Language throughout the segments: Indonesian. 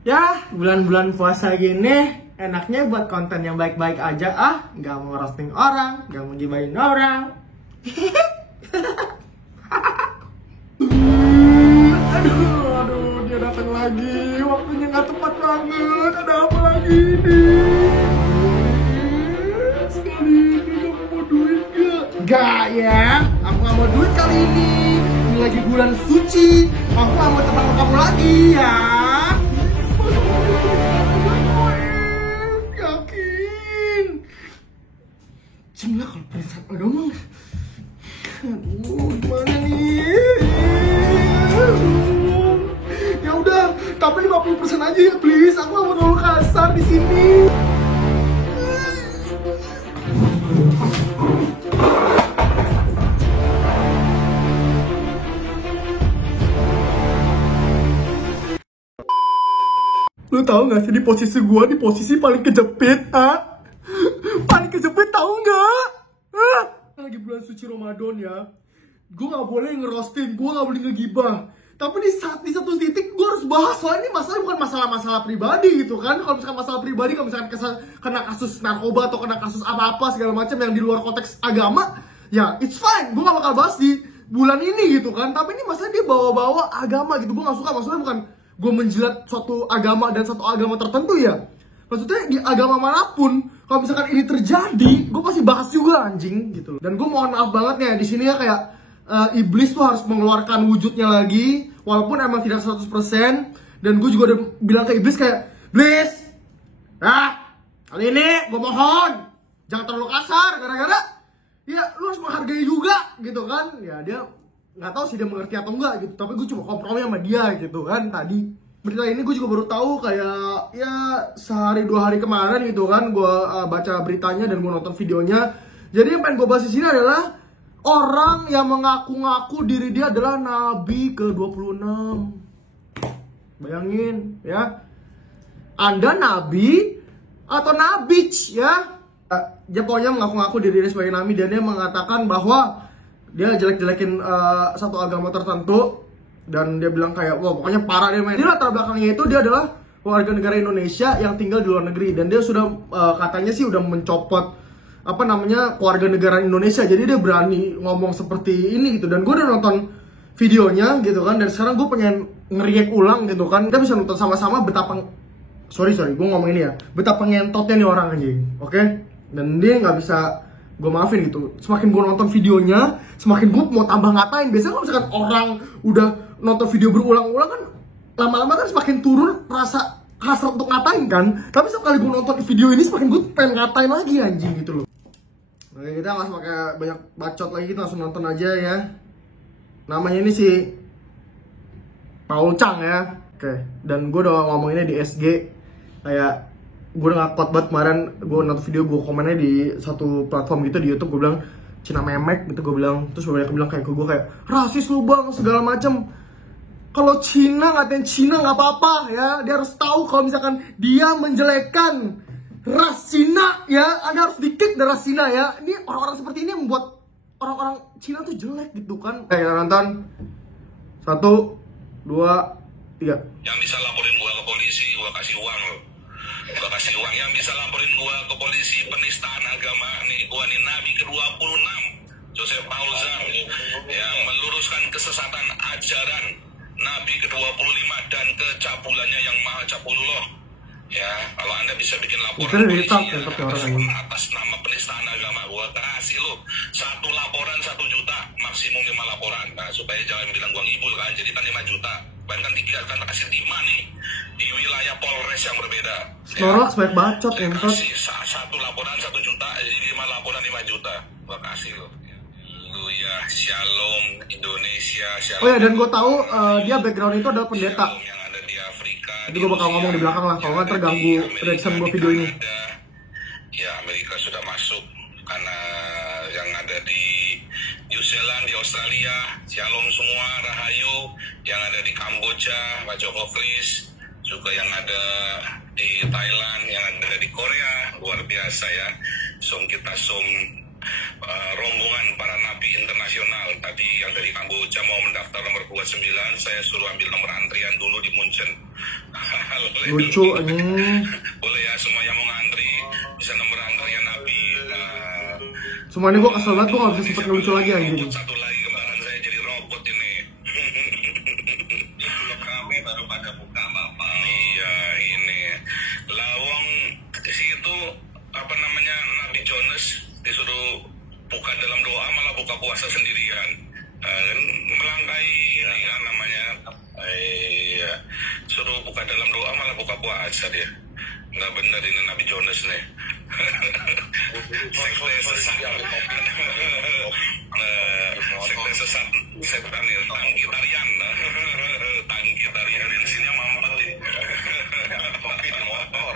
Ya, bulan-bulan puasa gini enaknya buat konten yang baik-baik aja nggak mau roasting orang, nggak mau gibahin orang. aduh, dia datang lagi. Waktunya nggak tepat banget. Ada apa lagi nih? Sekali ini kamu mau duit gak? Gak ya, aku nggak mau duit kali ini. Ini lagi bulan suci. Aku nggak mau teman kamu lagi ya. Yakin. Cuma kalau perinsat agama. Aduh, gimana nih? Ya udah, tapi 50% aja ya please. Aku nggak mau terlalu kasar di sini. Lu tahu nggak sih di posisi gua, di posisi paling kejepit, paling kejepit tahu nggak? Lagi bulan suci Ramadan ya, gua nggak boleh ngerosting, gua nggak boleh ngegibah. Tapi di satu titik gua harus bahas soalnya ini masalah bukan masalah pribadi gitu kan. Kalau misalkan masalah pribadi, kalau misalkan kena kasus narkoba atau kena kasus apa-apa segala macam yang di luar konteks agama, ya it's fine, gua nggak bakal bahas di bulan ini gitu kan. Tapi ini masalah dia bawa-bawa agama gitu, gua nggak suka. Maksudnya bukan gue menjilat suatu agama dan satu agama tertentu ya. Maksudnya di agama manapun, kalau misalkan ini terjadi, gue pasti bahas juga anjing gitu loh. Dan gue mohon maaf banget nih di sini ya, kayak iblis tuh harus mengeluarkan wujudnya lagi, walaupun emang tidak 100%. Dan gue juga udah bilang ke iblis kayak, "Iblis, kali ini gue mohon jangan terlalu kasar, gara-gara ya lu harus menghargai juga gitu kan." Ya dia nggak tahu sih dia mengerti atau enggak gitu, tapi gue cuma kompromi sama dia gitu kan. Tadi berita ini gue juga baru tahu kayak ya sehari 2 hari kemarin gitu kan. Gue baca beritanya dan gue nonton videonya. Jadi yang pengen gue bahas di sini adalah orang yang mengaku-ngaku diri dia adalah Nabi ke-26. Bayangin ya, Anda Nabi atau Nabij ya. Dia pokoknya mengaku-ngaku diri dia sebagai Nabi dan dia mengatakan bahwa dia jelek-jelekin satu agama tertentu. Dan dia bilang kayak, wah pokoknya parah dia main. Jadi latar belakangnya itu dia adalah warga negara Indonesia yang tinggal di luar negeri. Dan dia sudah katanya sih udah mencopot keluarga negara Indonesia. Jadi dia berani ngomong seperti ini gitu. Dan gue udah nonton videonya gitu kan. Dan sekarang gue pengen nge-react ulang gitu kan. Kita bisa nonton sama-sama betapa Sorry gue ngomong ini ya, betapa ngentotnya nih orang anjing. Oke? Dan dia nggak bisa gue maafin gitu. Semakin gue nonton videonya, semakin gue mau tambah ngatain. Biasanya kalau misalkan orang udah nonton video berulang-ulang kan, lama-lama kan semakin turun rasa hasrat untuk ngatain kan. Tapi sekali gue nonton video ini, semakin gue pengen ngatain lagi anjing gitu loh. Oke, kita langsung pakai banyak bacot lagi, kita langsung nonton aja ya. Namanya ini si Paul Chang ya. Oke, dan gue udah ngomonginnya di SG. Kayak gue udah ngakot banget kemarin, gue nonton video, gue komennya di satu platform gitu di YouTube. Gue bilang Cina memek gitu, gue bilang. Terus banyak bilang kayak ke gue kayak, rasis lu bang, segala macem. Kalau Cina ngatain Cina nggak apa-apa ya. Dia harus tahu kalau misalkan dia menjelekkan ras Cina ya, Anda harus di-kick dari ras Cina ya. Ini orang-orang seperti ini yang membuat orang-orang Cina tuh jelek gitu kan. Kita nonton 1, 2, 3. Yang bisa laporin gua ke polisi, gua kasih uang lo. Gua kasih uang. Yang bisa laporin gua ke polisi penistaan agama nih, gua nih Nabi ke-26 Joseph Paul Zhang yang meluruskan kesesatan ajaran Nabi ke-25 dan kecabulannya yang maha cabulullah. Ya, kalau Anda bisa bikin laporan polisi atas nama penistaan agama, gua kasih lo 1 laporan 1 juta, maksimum 5 laporan. Nah, supaya jangan bilang gua ngibul kan, jadi kan 5 juta. Bahkan 3 kan kasih 5 nih di wilayah Polres yang berbeda. Snorlax banyak bacot ya. Kasih 1 laporan 1 juta, jadi 5 laporan 5 juta. Gua kasih lo. Ya, Shalom Indonesia, Shalom. Oh ya, dan gue tahu dia background itu adalah pendeta. Shalom yang ada di Afrika. Jadi gue bakal ngomong di belakang lah, kalau nggak terganggu reaction gue video ini. Ya, Amerika sudah masuk karena yang ada di New Zealand, di Australia, Shalom semua, Rahayu. Yang ada di Kamboja, Pak Joko Kris. Juga yang ada di Thailand, yang ada di Korea, luar biasa ya. Kita rombongan para nabi internasional. Tadi yang dari Kamboja mau mendaftar nomor 29, saya suruh ambil nomor antrian dulu di Munchen. Lucu anjing. Boleh ya, semua yang mau ngantri bisa nomor antrian Nabi. Semua ini gue kesel banget, gue gak bisa sempet ngelucu lagi anjing. Satu lagi kemarin saya jadi robot ini. Kami baru pada buka bapak. Iya ini. Lawang di situ apa namanya, Nabi Jonas disuruh buka dalam doa malah buka puasa sendirian. Kan melangkai ini kan namanya. Iya. Suruh buka dalam doa malah buka puasa dia. Nggak benar ini Nabi Jonas nih. Sekte sesat. Sekte sesat. Setan ini tangkitarian. Tangkitarian di sini mampet nih. Kopi di motor.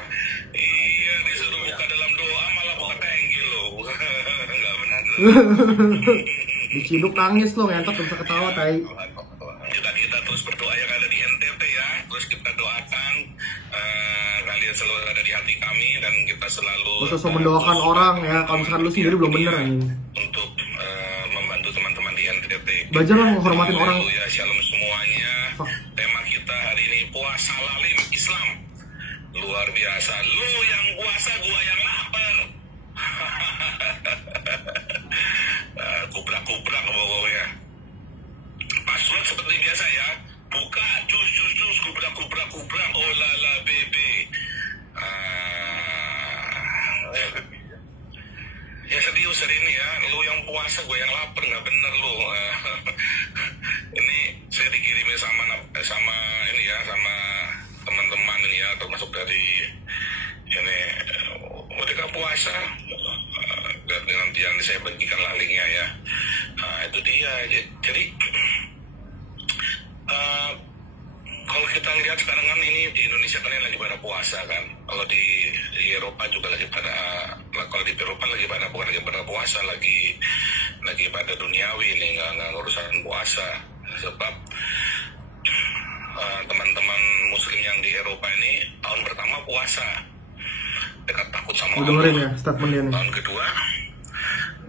Iya, disuruh buka dalam doa malah buka tangki loh. Nggak benar. Diciduk nangis lo, ngentot bisa ketawa tai. Juga kita terus berdoa yang ada di NTT ya. Terus kita doakan kalian selalu ada di hati kami, dan kita selalu Sosok mendoakan orang ya, kalau misalkan lu sendiri belum bener anjing. untuk membantu teman-teman di NTT. Belajarlah menghormatin orang. Ya, shalom semuanya. Tema kita hari ini puasa lalim Islam. Luar biasa. Lu yang puasa, gua yang lapar. Kubrak-kubrak pokoknya. Password seperti biasa ya. Buka, cus, kubrak, oh lala bebe. Ya serius hari ini ya. Lu yang puasa, gue yang lapar, nggak bener lu. Ini saya dikirimin sama ini ya, sama teman-teman ini ya, termasuk dari ini mereka puasa. Dan nanti yang saya bagikan linknya ya. Itu dia. Jadi kalau kita lihat sekarang kan ini di Indonesia kan lagi pada puasa kan. Kalau di Eropa juga lagi pada, kalau di Eropa lagi pada, bukan lagi pada puasa, lagi pada duniawi ini, nggak urusan puasa. Sebab teman-teman Muslim yang di Eropa ini tahun pertama puasa, dekat takut sama Allah. Dengerin ya statement dia nih. Tahun kedua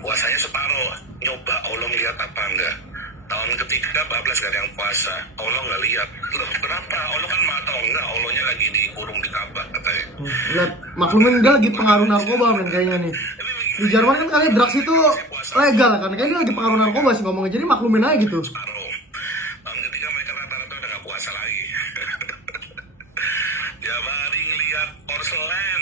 puasanya separuh, nyoba Allah lihat apa enggak. Tahun ketiga bablas gak ada yang puasa, Allah nggak lihat. Loh kenapa? Allah kan maha tahu enggak, Allahnya lagi dikurung di Ka'bah katanya. Lihat, maklumin dia lagi pengaruh narkoba men kayaknya nih. Di Jerman kan katanya drugs itu legal kan, kayaknya dia lagi pengaruh narkoba sih ngomongnya, jadi maklumin aja gitu. Separuh. Tahun ketiga mereka rata-rata udah gak puasa lagi. Ya hari ngeliat porselen.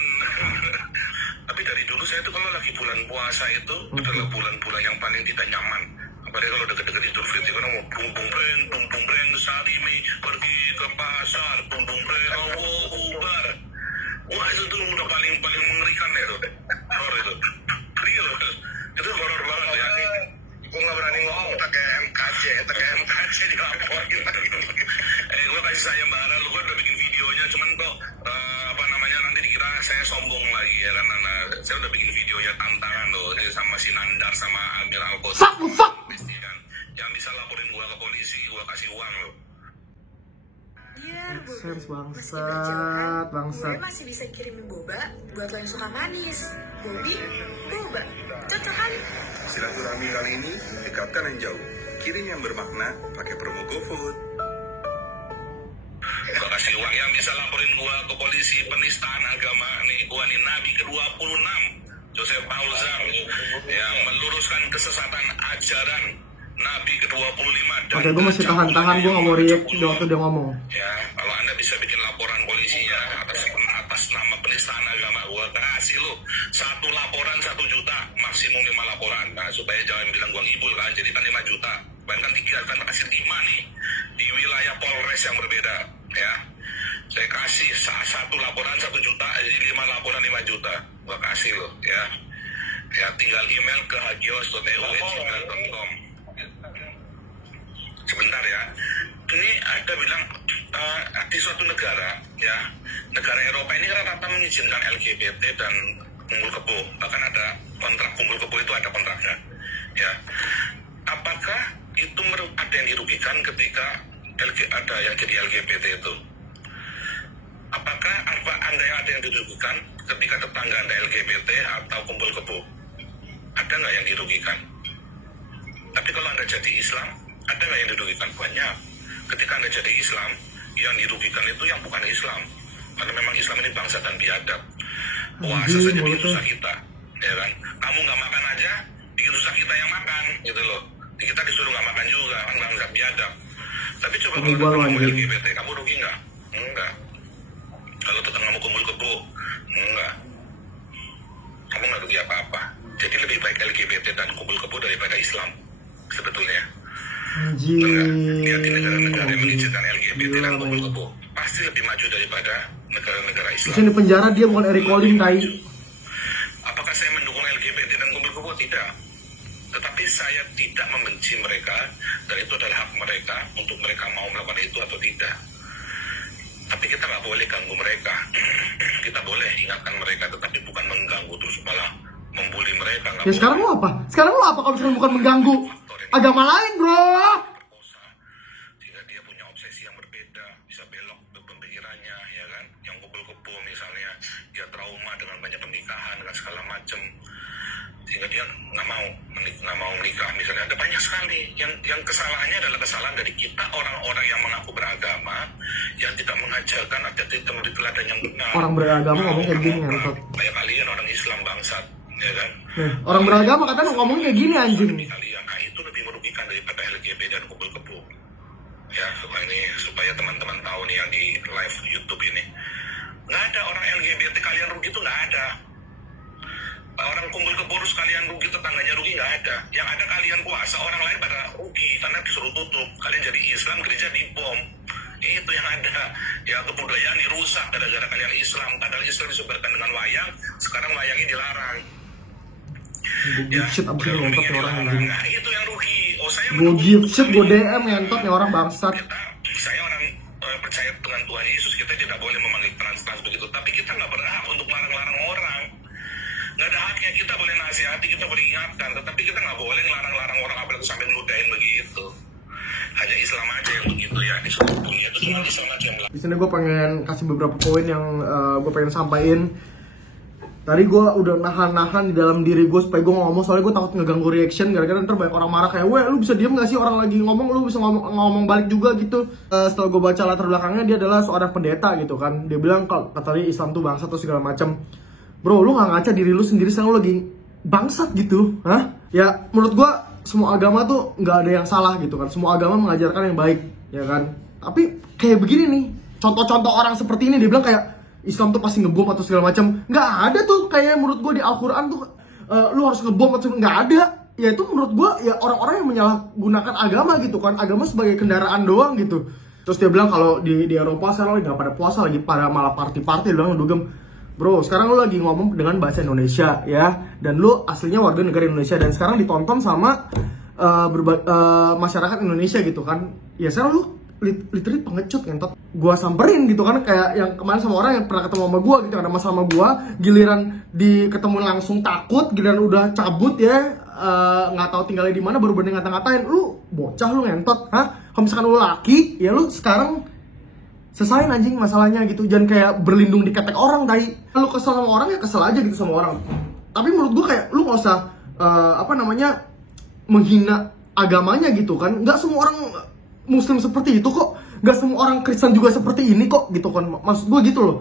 Tapi dari dulu saya tuh kalau lagi bulan puasa itu adalah bulan-bulan yang paling tidak nyaman. Apalagi kalau deket-deket Idul Fitri kan mau tung breng sarimi pergi ke pasar, tung breng Akbar. Wah itu tuh udah paling mengerikan ya itu. Horor itu. Real. Itu horor banget ya. Gue nggak berani ngomong, tak kayak MKC dilaporin. Gue kasih sayang banget, lu kan udah bikin videonya, cuman kok apa namanya nanti dikira saya sombong lagi ya kan. Saya udah bikin videonya tantangan loh, ini sama si Nandar sama Amir Alkos. Fuck. Yang bisa laporin gua ke polisi, gua kasih uang loh. Sense bangsat. Bangsat. Gue masih bisa kirimin boba buat lo yang suka manis. Bobi, boba. Cocok kan? Silaturahmi kali ini dekatkan yang jauh. Kirim yang bermakna pakai promo GoFood. Gua kasih uang yang bisa laporin gua ke polisi penistaan agama nih. Gua nih Nabi ke-26 Joseph Paul Zhang yang meluruskan kesesatan ajaran Nabi ke-25. Oke, gue masih tahan-tahan, gue gak mau react waktu dia ngomong. Ya, kalau Anda bisa bikin laporan polisi ya atas nama penistaan agama, gue kasih lu 1 laporan 1 juta, maksimum 5 laporan. Nah, supaya jangan bilang gue ngibul kan, jadi kan 5 juta. Bahkan 3 kan kasih 5 nih di wilayah Polres yang berbeda ya. Saya kasih 1 laporan 1 juta, jadi 5 laporan 5 juta. Gue kasih lo ya. Ya tinggal email ke hagios.eu@gmail.com. Sebentar ya, ini ada bilang di suatu negara ya, negara Eropa ini rata-rata mengizinkan LGBT dan kumpul kebo, bahkan ada kontrak kumpul kebo, itu ada kontraknya ya. Apakah itu ada yang dirugikan ketika ada yang jadi LGBT itu? Apakah Anda yang ada yang dirugikan ketika tetangga Anda LGBT atau kumpul kebo? Ada nggak yang dirugikan? Tapi kalau Anda jadi Islam, ada nggak yang dirugikan? Banyak. Ketika Anda jadi Islam, yang dirugikan itu yang bukan Islam, karena memang Islam ini bangsa dan biadab. Puasa saja bikin susah kita, ya kan? Kamu nggak makan aja bikin susah kita yang makan, gitu loh. Kita disuruh nggak makan juga, kan bangsa biadab. Tapi coba kalau kamu LGBT, kamu rugi nggak? Enggak. Kalau tetap kamu kumpul kebo, enggak. Kamu nggak rugi apa-apa. Jadi lebih baik LGBT dan kumpul kebo daripada Islam, sebetulnya. Lihat di negara-negara yang mengizinkan LGBT dan kumpul kebo, pasti lebih maju daripada negara-negara Islam. Di penjara dia bukan Eric Colling, tai. Apakah saya mendukung LGBT dan kumpul kebo? Tidak. Tetapi saya tidak membenci mereka, dan itu adalah hak mereka untuk mereka mau melakukan itu atau tidak. Tapi kita nggak boleh ganggu mereka. Kita boleh ingatkan mereka, tetapi bukan mengganggu terus malah membuli mereka. Ya sekarang lo apa? Sekarang lo apa kalau misalkan bukan mengganggu agama lain, bro? Jika dia punya obsesi yang berbeda, bisa belok pemikirannya, ya kan? Yang kumpul kebo misalnya, dia trauma dengan banyak pernikahan dengan segala macam, sehingga dia nggak mau menikah misalnya. Ada banyak sekali yang kesalahannya adalah kesalahan dari kita orang-orang yang mengaku beragama, yang tidak mengajarkan atau tidak memberi teladan yang benar. Orang beragama ngomong kayak gini, kayak kalian orang Islam bangsat, ya kan? Orang beragama katanya ngomong kayak gini, anjing. Kalian, nah itu lebih merugikan daripada LGBT dan kumpul kebo. Ya, supaya teman-teman tahu nih yang di live YouTube ini, nggak ada orang LGBT kalian rugi itu, nggak ada. Orang kumpul kebo kalian rugi, tetangganya rugi, nggak ada. Yang ada kalian puasa, orang lain pada rugi karena disuruh tutup. Kalian jadi Islam, gereja dibom. Itu yang ada. Ya, kebudayaan dirusak gara-gara kalian Islam. Padahal Islam disebarkan dengan wayang, sekarang wayangnya dilarang. Ya, nah itu yang rugi. Oh, saya gue give shit, gue DM ngentot nih orang bangsat. Saya orang percaya dengan Tuhan Yesus, kita tidak boleh memanggil trans begitu. Tapi kita nggak berhak untuk larang-larang orang. Nggak ada haknya. Kita boleh nasihati, kita boleh ingatkan, tetapi kita nggak boleh ngelarang-larang orang apalagi sampai ngeludahin begitu. Hanya Islam aja yang begitu ya, di seluruh dunia itu cuma Islam aja yang di sini gue pengen kasih beberapa poin yang gue pengen sampaikan. Tadi gue udah nahan-nahan di dalam diri gue supaya gue ngomong, soalnya gue takut ngeganggu reaction gara-gara ntar banyak orang marah kayak, weh lu bisa diem gak sih orang lagi ngomong, lu bisa ngomong balik juga gitu. Setelah gue baca latar belakangnya, dia adalah seorang pendeta gitu kan. Dia bilang kalau katanya Islam tuh bangsat atau segala macam. Bro, lu gak ngaca diri lu sendiri sekarang lu lagi bangsat gitu, hah? Ya menurut gue semua agama tuh gak ada yang salah gitu kan. Semua agama mengajarkan yang baik, ya kan. Tapi kayak begini nih, contoh-contoh orang seperti ini, dia bilang kayak Islam tuh pasti ngebom atau segala macam. Nggak ada tuh kayak menurut gue di Al-Quran tuh lu harus ngebom atau nggak ada. Ya itu menurut gue ya orang-orang yang menyalahgunakan agama gitu kan. Agama sebagai kendaraan doang gitu. Terus dia bilang kalau di Eropa sekarang lagi nggak pada puasa, lagi pada malah party-party. Dia bilang dugem, bro sekarang lu lagi ngomong dengan bahasa Indonesia ya. Dan lu aslinya warga negara Indonesia dan sekarang ditonton sama masyarakat Indonesia gitu kan. Ya sekarang lu literally pengecut ngentot. Gua samperin gitu kan, kayak yang kemarin sama orang yang pernah ketemu sama gua gitu, ada masalah sama gua, giliran ketemu langsung takut, giliran udah cabut ya, nggak tahu tinggalnya di mana, baru bener ngata-ngatain, lu bocah lu ngentot, hah? Kalau misalkan lu laki, ya lu sekarang selesain anjing masalahnya gitu, jangan kayak berlindung di ketek orang tadi. Lu kesel sama orang ya kesel aja gitu sama orang. Tapi menurut gua kayak lu nggak usah menghina agamanya gitu kan. Nggak semua orang Muslim seperti itu kok, nggak semua orang Kristen juga seperti ini kok gitu kan. Maksud gue gitu loh.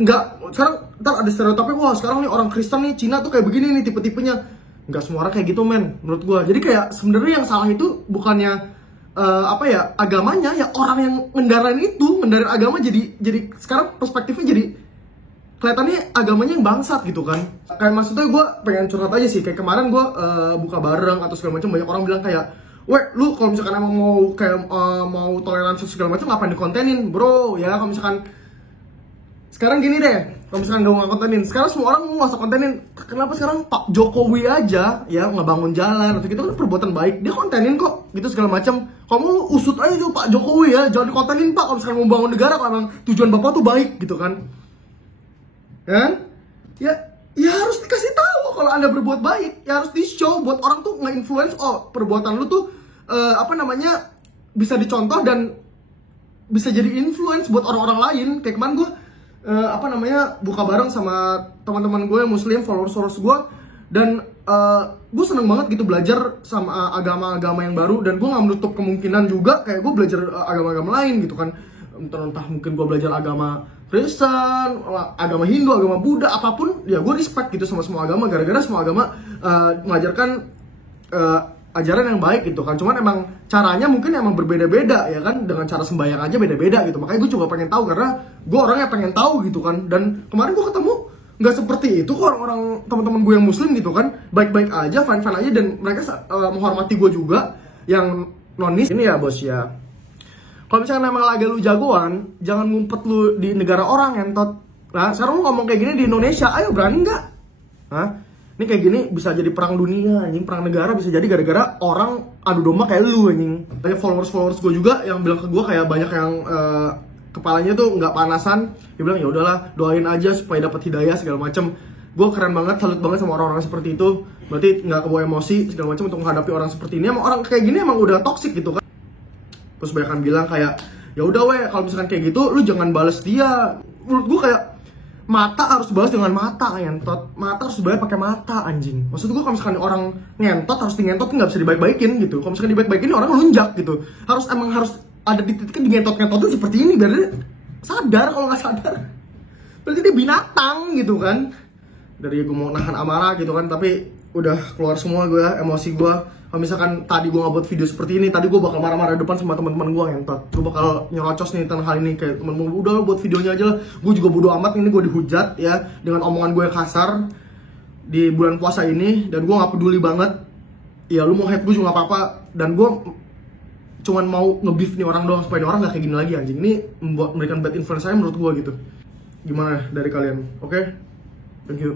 Nggak, sekarang ntar ada stereotipnya, wah sekarang nih orang Kristen nih Cina tuh kayak begini nih tipe-tipenya. Nggak semua orang kayak gitu men, menurut gue. Jadi kayak sebenarnya yang salah itu bukannya agamanya, ya orang yang ngendarain agama. Jadi sekarang perspektifnya jadi kelihatannya agamanya yang bangsat gitu kan. Kayak maksudnya gue pengen curhat aja sih, kayak kemarin gue buka bareng atau segala macam, banyak orang bilang kayak, weh, lu kalau misalkan emang mau toleransi segala macam ngapain dikontenin, bro? Ya kalau misalkan sekarang gini deh, kalau misalkan gak mau kontenin, sekarang semua orang mau masuk kontenin. Kenapa sekarang Pak Jokowi aja ya ngebangun jalan atau gitu kan perbuatan baik, dia kontenin kok gitu segala macam. Kamu usut aja tuh Pak Jokowi ya, jangan dikontenin Pak kalau misalkan mau bangun negara, kalau emang tujuan Bapak tuh baik gitu kan. Kan? Ya harus dikasih tahu kalau Anda berbuat baik, ya harus di-show buat orang tuh nge-influence, oh perbuatan lu tuh bisa dicontoh dan bisa jadi influence buat orang-orang lain. Kayak kemarin gue buka bareng sama teman-teman gue yang Muslim, followers gue, dan gue seneng banget gitu belajar sama agama-agama yang baru, dan gue nggak menutup kemungkinan juga kayak gue belajar agama-agama lain gitu kan. entah mungkin gue belajar agama Kristen, agama Hindu, agama Buddha, apapun, ya gue respect gitu sama semua agama, gara-gara semua agama mengajarkan ajaran yang baik gitu kan. Cuman emang caranya mungkin emang berbeda-beda ya kan, dengan cara sembahyang aja beda-beda gitu. Makanya gue juga pengen tahu, karena gue orangnya pengen tahu gitu kan. Dan kemarin gue ketemu nggak seperti itu kok orang-orang teman-teman gue yang muslim gitu kan, baik-baik aja, fine-fine aja, dan mereka menghormati gue juga yang nonis. Ini ya bos ya, kalau misalnya emang lagi lu jagoan, jangan ngumpet lu di negara orang entot. Nah sekarang lu ngomong kayak gini di Indonesia, ayo berani nggak? Hah? Ini kayak gini bisa jadi perang dunia anjing, perang negara bisa jadi gara-gara orang adu domba kayak lu anjing. Banyak followers gue juga yang bilang ke gue kayak banyak yang kepalanya tuh nggak panasan, dia bilang ya udahlah doain aja supaya dapat hidayah segala macem. Gue keren banget, salut banget sama orang-orang seperti itu. Berarti nggak kebawa emosi segala macam untuk menghadapi orang seperti ini. Emang orang kayak gini emang udah toxic gitu kan. Terus banyak kan bilang kayak ya udah weh, kalau misalkan kayak gitu lu jangan bales dia. Menurut gue kayak mata harus balas dengan mata, ngentot. Mata harus dibalas pakai mata anjing. Maksud gue kalau misalkan orang ngentot harus ngentot, nggak bisa dibaik-baikin gitu. Kalau misalkan dibaik-baikin orang lunjak gitu. Harus ada di titiknya di ngentot-ngentot tuh seperti ini biar dia sadar. Kalau nggak sadar berarti dia binatang gitu kan. Dari gue mau nahan amarah gitu kan, tapi udah keluar semua gue, emosi gue. Kalau misalkan tadi gue nggak buat video seperti ini, tadi gue bakal marah-marah depan sama teman-teman gue ngentot. Gue bakal nyerocos nih tentang hal ini, kayak temen-temen gue udah buat videonya aja lah. Gue juga bodo amat, ini gue dihujat ya dengan omongan gue yang kasar di bulan puasa ini, dan gue nggak peduli banget. Ya lu mau hate gue juga nggak apa-apa, dan gue cuman mau nge-beef nih orang doang supaya orang nggak kayak gini lagi anjing. Ini memberikan bad influence saya menurut gue gitu. Gimana dari kalian? Oke? Thank you.